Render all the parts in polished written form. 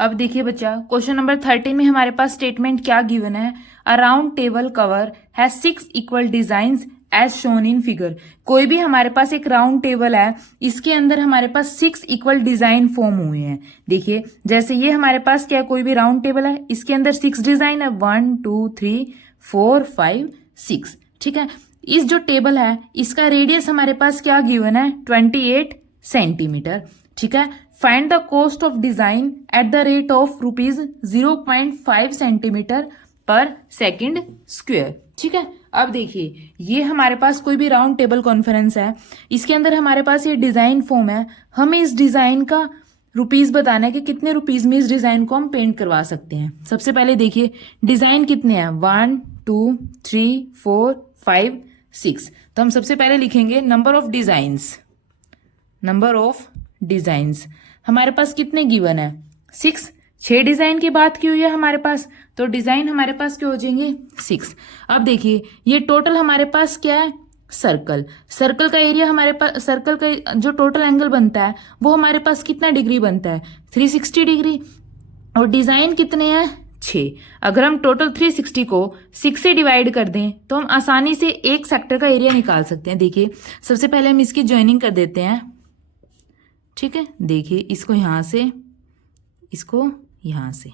अब देखिए बच्चा, क्वेश्चन नंबर 13 में हमारे पास स्टेटमेंट क्या गिवन है। A round table cover has 6 equal designs as shown in figure. कोई भी हमारे पास एक राउंड टेबल है, इसके अंदर हमारे पास 6 इक्वल डिजाइन फॉर्म हुए हैं। देखिए जैसे ये हमारे पास क्या है, कोई भी राउंड टेबल है, इसके अंदर 6 डिजाइन है, 1 2 3 4 5 6। ठीक है, इस जो टेबल है इसका रेडियस हमारे पास क्या गिवन है, 28 सेंटीमीटर। ठीक है, find the cost of design at the rate of ₹0.5 centimetre पर सेकेंड स्क्वेयर। ठीक है, अब देखिए ये हमारे पास कोई भी राउंड टेबल कॉन्फ्रेंस है, इसके अंदर हमारे पास ये डिजाइन फॉर्म है। हमें इस डिजाइन का रुपीज बताना है कि कितने रुपीज में इस डिजाइन को हम पेंट करवा सकते हैं। सबसे पहले देखिए डिजाइन कितने हैं, 1 2 3 4 5 6। तो हम सबसे पहले लिखेंगे number of designs. Number of designs हमारे पास कितने गिवन है, 6 डिजाइन की बात की हुई है हमारे पास, तो डिजाइन हमारे पास क्या हो जाएंगे, 6। अब देखिए ये टोटल हमारे पास क्या है, सर्कल। सर्कल का एरिया हमारे पास, सर्कल का जो टोटल एंगल बनता है वो हमारे पास कितना डिग्री बनता है, 360 डिग्री। और डिजाइन कितने हैं, 6। अगर हम टोटल 360 को 6 से डिवाइड कर दें तो हम आसानी से एक सेक्टर का एरिया निकाल सकते हैं। देखिए सबसे पहले हम इसकी ज्वाइनिंग कर देते हैं। ठीक है, देखिए इसको यहां से, इसको यहां से।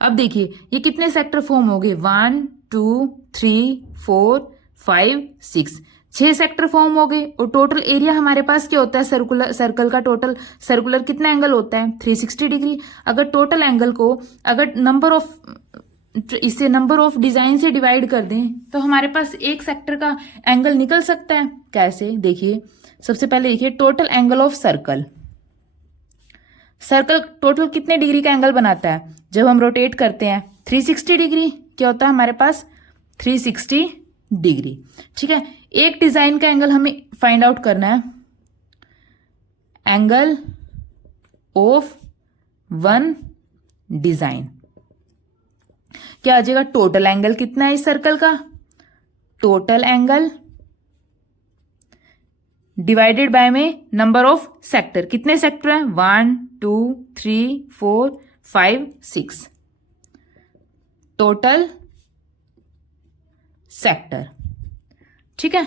अब देखिए ये कितने सेक्टर फॉर्म हो गए, 1 2 3 4 5 6। 6 सेक्टर फॉर्म हो गए। और टोटल एरिया हमारे पास क्या होता है, सर्कल का टोटल सर्कुलर कितना एंगल होता है, 360 डिग्री। अगर टोटल एंगल को अगर इसे नंबर ऑफ डिजाइन से डिवाइड कर दें तो हमारे पास एक सेक्टर का एंगल निकल सकता है। कैसे, देखिए सबसे पहले देखिए total angle of circle. Circle total कितने डिग्री का एंगल बनाता है, जब हम रोटेट करते हैं 360 डिग्री। क्या होता है हमारे पास, 360 डिग्री। ठीक है, एक डिजाइन का एंगल हमें फाइंड आउट करना है। एंगल ऑफ वन डिजाइन क्या आ जाएगा, टोटल एंगल कितना है इस सर्कल का, टोटल एंगल डिवाइडेड बाय में नंबर ऑफ सेक्टर। कितने सेक्टर हैं, 1 2 3 4 5 6। Total sector. ठीक है,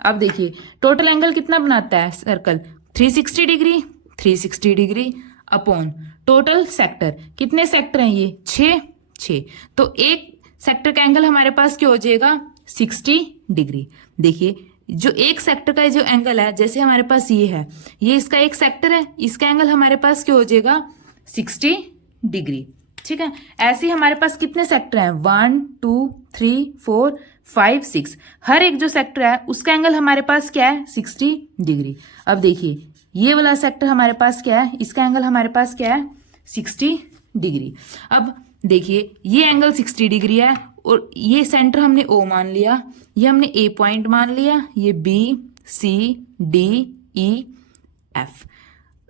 अब देखिए टोटल एंगल कितना बनाता है circle, 360 degree. 360 degree upon total sector. कितने सेक्टर हैं ये, 6। तो एक सेक्टर का एंगल हमारे पास क्या हो जाएगा, 60 डिग्री। देखिए जो एक सेक्टर का जो एंगल है, जैसे हमारे पास ये है, ये इसका एक सेक्टर है, इसका एंगल हमारे पास क्या हो जाएगा, 60 डिग्री। ठीक है, ऐसे ही हमारे पास कितने सेक्टर हैं, 1 2 3 4 5 6। हर एक जो सेक्टर है उसका एंगल हमारे पास क्या है, 60 डिग्री। अब देखिए ये वाला सेक्टर हमारे पास क्या है, इसका एंगल हमारे पास क्या है, 60 डिग्री। अब देखिए ये एंगल 60 डिग्री है और ये सेंटर हमने O मान लिया, ये हमने A पॉइंट मान लिया, ये B C D E F।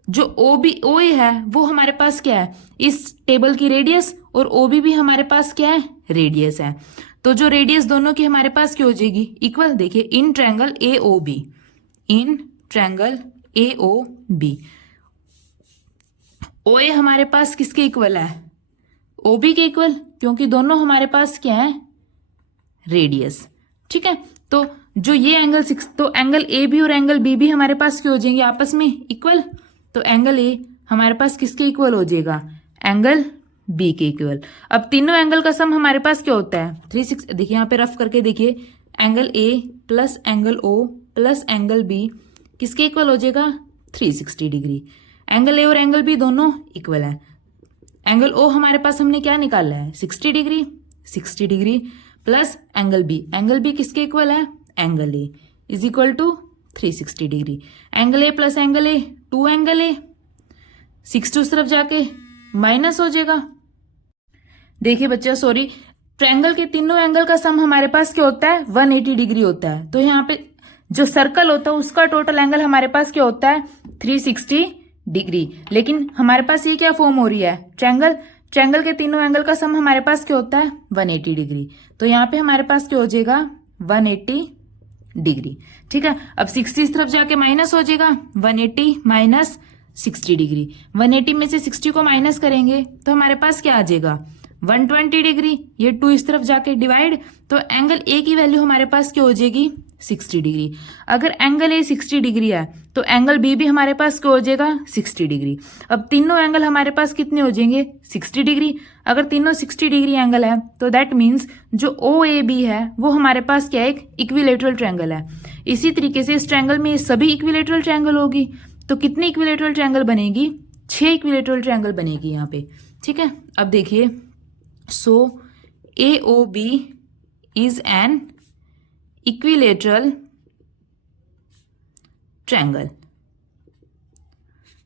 जो OA है वो हमारे पास क्या है, इस टेबल की रेडियस, और OB भी हमारे पास क्या है, रेडियस है। तो जो रेडियस दोनों की हमारे पास क्या हो जाएगी, इक्वल। देखिए in triangle AOB, in triangle AOB OA हमारे पास किसके इक्वल है, OB के इक्वल, क्योंकि दोनों हमारे पास क्या है, रेडियस। ठीक है, तो जो ये एंगल 6, तो एंगल AB और एंगल B भी हमारे पास क्या हो जाएंगे, आपस में इक्वल। तो एंगल A हमारे पास किसके इक्वल हो जाएगा, एंगल B के इक्वल। अब तीनों एंगल का सम हमारे पास क्या होता है, 360। देखिए यहाँ पे रफ करके देखिए, angle A plus angle O plus angle B किसके इक्वल हो जाएगा, 360 डिग्री। एंगल A और एंगल B दोनों इक्वल है। एंगल O हमारे पास हमने क्या निकाला है, 60 degree. 60 degree plus angle B, angle B किसके इक्वल है, angle A is equal to 360 degree. Angle A plus angle A, 2 angle A, 6 उस तरफ जाके माइनस हो जाएगा। देखिए बच्चा, सॉरी, ट्रायंगल के तीनों एंगल का सम हमारे पास क्या होता है, 180 डिग्री होता है। तो यहाँ पे जो सर्कल होता है उसका टोटल एंगल हमारे पास क्या होता है, 360 डिग्री। लेकिन हमारे पास ये क्या फॉर्म हो रही है, ट्रायंगल। ट्रायंगल के तीनों एंगल का सम हमारे पास क्या होता है, 180 डिग्री। तो यहाँ पे हमारे पास क्या हो जाएगा, 180 डिग्री। ठीक है, अब 60 इस तरफ जाके माइनस हो जाएगा, 180 माइनस 60 डिग्री। 180 में से 60 को माइनस करेंगे तो हमारे पास क्या आ जाएगा 120 डिग्री। ये 2 इस तरफ जाके डिवाइड, तो एंगल ए की वैल्यू हमारे पास क्या हो जाएगी 60 डिग्री। अगर एंगल ए 60 डिग्री है तो एंगल बी भी हमारे पास क्या हो जाएगा 60 डिग्री। अब तीनों एंगल हमारे पास कितने हो जाएंगे 60 डिग्री। अगर तीनों 60 डिग्री एंगल है तो दैट मीन्स जो ओ ए बी है वो हमारे पास क्या एक इक्विलेटरल ट्रायंगल है। इसी तरीके से इस ट्रायंगल में सभी इक्विलेटरल ट्रायंगल होगी, तो कितनी इक्विलेटरल ट्रायंगल बनेगी 6 इक्विलेटरल ट्रायंगल बनेगी यहाँ पे। ठीक है, अब देखिए, so A O B is an equilateral triangle.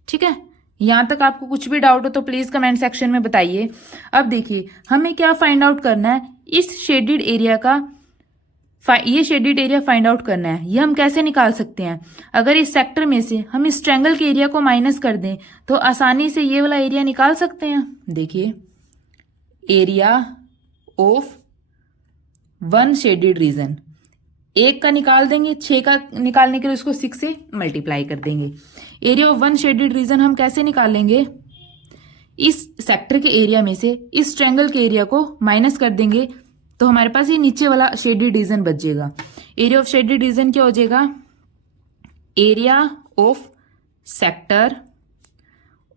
ठीक है, यहां तक आपको कुछ भी डाउट हो तो प्लीज कमेंट सेक्शन में बताइए। अब देखिए, हमें क्या फाइंड आउट करना है, इस शेडेड एरिया का ये शेडेड एरिया फाइंड आउट करना है। ये हम कैसे निकाल सकते हैं, अगर इस सेक्टर में से हम इस ट्रायंगल के एरिया को माइनस कर दें तो आसानी से ये वाला एरिया निकाल सकते हैं। देखिए, area of one shaded region, एक का निकाल देंगे, 6 का निकालने के लिए उसको 6 से मल्टीप्लाई कर देंगे। Area of one shaded region हम कैसे निकालेंगे, इस सेक्टर के एरिया में से इस ट्रायंगल के एरिया को माइनस कर देंगे तो हमारे पास ये नीचे वाला शेडेड रीजन बच जाएगा। एरिया ऑफ शेडेड रीजन क्या हो जाएगा, area of sector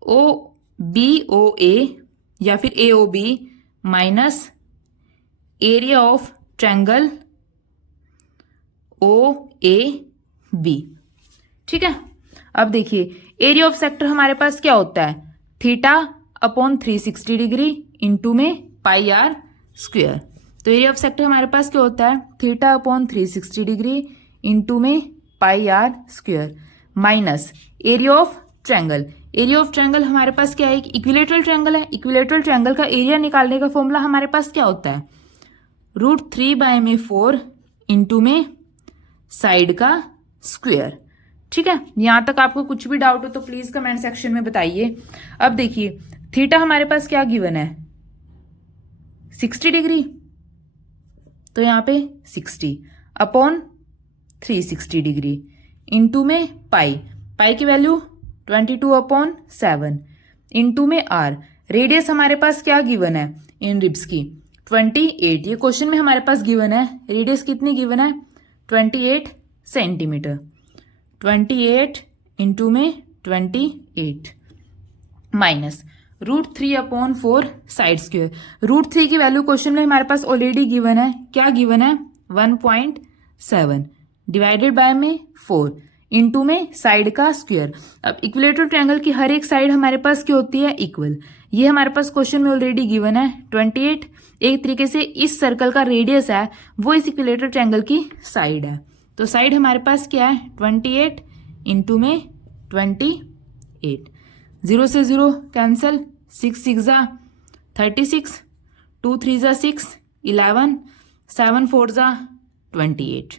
O B O A या फिर A O B minus area of triangle O A B. ठीक है, अब देखिए, एरिया ऑफ सेक्टर हमारे पास क्या होता है थीटा अपॉन 360 डिग्री इंटू में पाई आर स्क्वायर। तो एरिया ऑफ सेक्टर हमारे पास क्या होता है थीटा अपॉन 360 डिग्री इंटू में pi r square minus area of triangle. Area of triangle हमारे पास क्या है, इक्विलेटरल ट्रायंगल है। इक्विलेटरल ट्रायंगल का एरिया निकालने का फॉर्मूला हमारे पास क्या होता है √3/4 इंटू में साइड का स्क्वायर। ठीक है, यहां तक आपको कुछ भी डाउट हो तो प्लीज कमेंट सेक्शन में बताइए। अब देखिए, थीटा हमारे पास क्या गिवन है 60 डिग्री, तो यहां पे 60 अपॉन 360 डिग्री इंटू में पाई की वैल्यू 22/7 इंटू में आर। रेडियस हमारे पास क्या गिवन है इन रिब्स की 28। ये क्वेश्चन में हमारे पास गिवन है रेडियस कितनी गिवन है 28 सेंटीमीटर। 28 इंटू में 28 माइनस √3/4 साइड स्क्वायर। √3 की वैल्यू क्वेश्चन में हमारे पास ऑलरेडी गिवन है, क्या गिवन है 1.7 डिवाइडेड बाय में 4 इंटू में साइड का स्क्वायर। अब इक्विलेटरल ट्रायंगल की हर एक साइड हमारे पास क्या होती है इक्वल। ये हमारे पास क्वेश्चन में ऑलरेडी गिवन है 28। एक तरीके से इस सर्कल का रेडियस है वो इस इक्विलेटरल ट्रायंगल की साइड है, तो साइड हमारे पास क्या है 28 इंटू में 28। 0 से 0 कैंसल, 6 6 जा 36, 2 3 जा 6 11, 7 4 जा 28।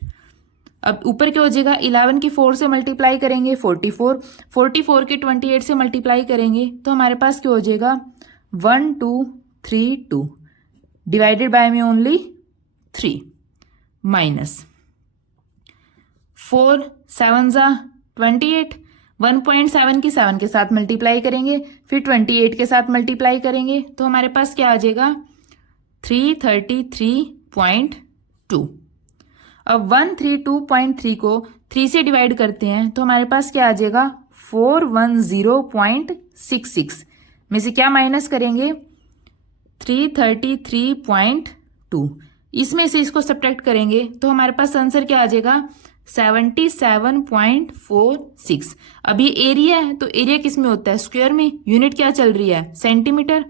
अब ऊपर क्या हो जाएगा 11 की 4 से मल्टीप्लाई करेंगे 44, 44 के 28 से मल्टीप्लाई करेंगे तो हमारे पास क्या हो जाएगा 1232 डिवाइडेड बाय में ओनली 3 माइनस 4 7 जा 28, 1.7 की 7 के साथ मल्टीप्लाई करेंगे फिर 28 के साथ मल्टीप्लाई करेंगे तो हमारे पास क्या आ जाएगा 333.2। अब 132.3 को 3 से डिवाइड करते हैं तो हमारे पास क्या आ जाएगा 410.66 में से क्या माइनस करेंगे 333.2, इसमें से इसको सब्ट्रैक्ट करेंगे तो हमारे पास आंसर क्या आ जाएगा 77.46। अब ये एरिया है तो एरिया किस में होता है स्क्वायर में, यूनिट क्या चल रही है सेंटीमीटर,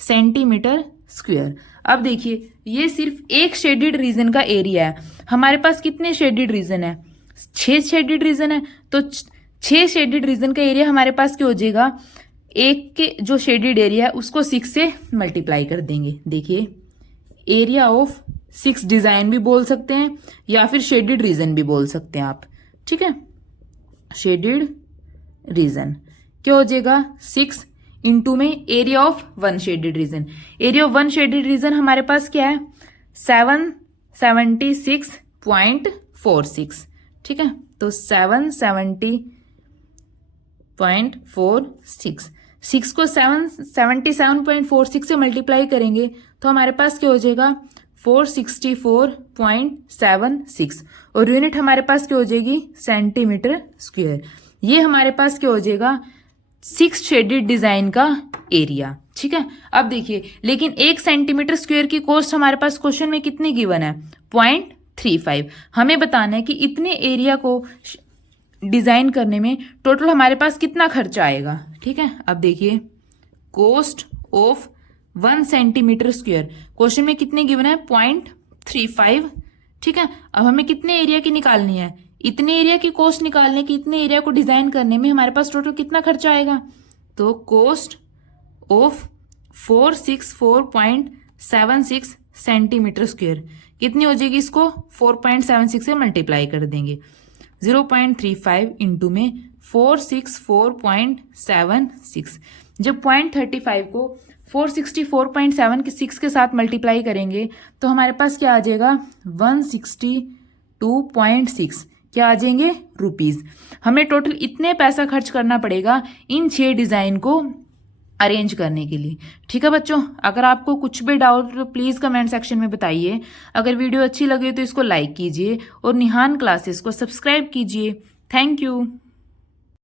सेंटीमीटर स्क्वायर। अब देखिए ये सिर्फ एक शेडेड रीजन का एरिया है। हमारे पास कितने शेडेड रीजन है 6 शेडेड रीजन है, तो 6 शेडेड रीजन का एरिया हमारे पास क्या हो जाएगा एक के जो शेडेड एरिया है उसको 6 से मल्टीप्लाई कर देंगे। देखिए एरिया ऑफ 6 डिजाइन भी बोल सकते हैं या फिर शेडेड रीजन भी बोल सकते हैं आप। ठीक है, शेडेड रीजन क्या हो जाएगा 6 इंटू में area of 1 shaded region. Area of 1 shaded region हमारे पास क्या है 776.46। ठीक है, तो 776 7.46, 6 को 77.46 से मल्टीप्लाई करेंगे तो हमारे पास क्या हो जाएगा 464.76 और यूनिट हमारे पास क्या हो जाएगी सेंटीमीटर स्क्वायर। ये हमारे पास क्या हो जाएगा 6 शेडेड डिजाइन का एरिया। ठीक है, अब देखिए लेकिन 1 सेंटीमीटर स्क्वायर की कॉस्ट हमारे पास क्वेश्चन में कितनी गिवन है 0.35। हमें बताना है कि इतने एरिया को डिजाइन करने में टोटल हमारे पास कितना खर्चा आएगा। ठीक है, अब देखिए cost of 1 centimetre square question में कितने गिवन है 0.35। ठीक है, अब हमें कितने एरिया की निकालनी है, इतने एरिया की कॉस्ट निकालने की, इतने एरिया को डिजाइन करने में हमारे पास टोटल कितना खर्चा आएगा। तो कॉस्ट ऑफ 464.76 सेंटीमीटर स्क्वायर कितनी हो जाएगी, इसको 4.76 से मल्टीप्लाई कर देंगे 0.35 इंटू में 464.76। जब 0.35 को 464.76 के साथ मल्टीप्लाई करेंगे तो हमारे पास क्या आ जाएगा 162.6 क्या आ जाएंगे रुपीज। हमें टोटल इतने पैसा खर्च करना पड़ेगा इन 6 डिजाइन को अरेंज करने के लिए। ठीक है बच्चों, अगर आपको कुछ भी डाउट तो प्लीज़ कमेंट सेक्शन में बताइए। अगर वीडियो अच्छी लगे तो इसको लाइक कीजिए और निहान क्लासेस को सब्सक्राइब कीजिए। Thank you.